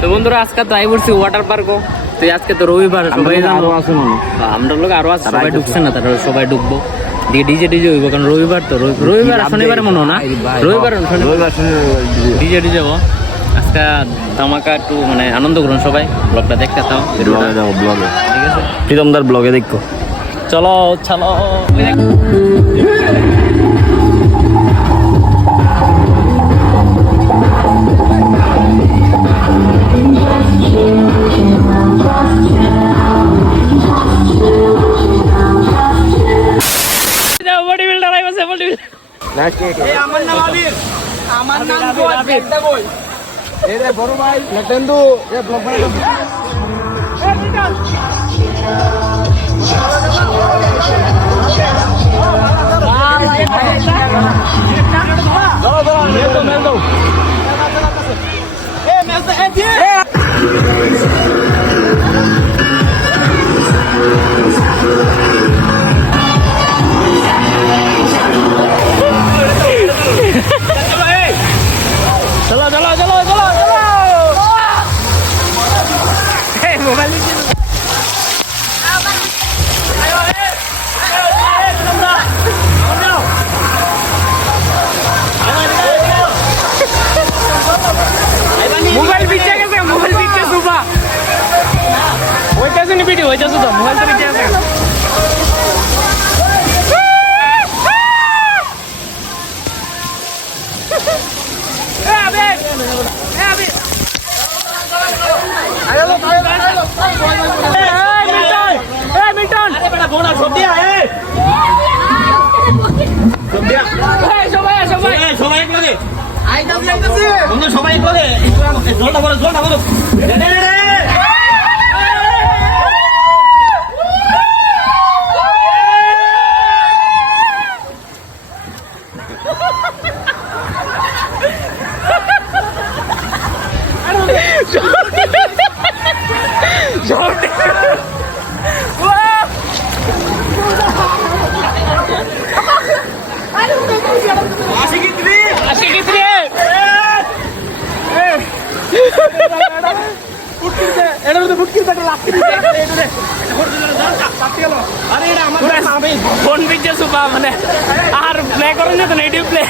তো বন্ধুরা আজকে তো আই পড়ছি ওয়াটার পার্কও। তো আজকে তো রবিবার, সবাই জানো আছে মনে, আমরা লোক আরো আছে, সবাই ঢুকছে না, তারা সবাই ঢুকবো। ডিজে হইব, কারণ রবিবার তো, রবিবার শনিবারে মনে না, রবিবার ডিজে হবো। আজকে ধামাকা একটু মানে আনন্দ করুন সবাই, ব্লগটা দেখতে থাও, ব্লগে ঠিক আছে, প্রীতমদার ব্লগে দেখো। চলো চলো বডি বিল্ডার আইছে, বডি বিল্ডার। এই আমার নাম আবির, আমার নাম আবির। এই রে বড় ভাই নটেন্দু, এ ব্লগ বানাই দাও। এ বিল্ডার মোবাইল পিছিয়ে গেছে, মোবাইল পিছিয়ে সুপা ওইটা শুনি ভিডিও ওইটা শুধু মোবাইল তো পিছিয়ে গেছে। সবাই করে জলটা বলো, জলটা বলো। ফোন পিছিয়ে সুপা মানে আর প্লে করেন না তো নেটিভ প্লে।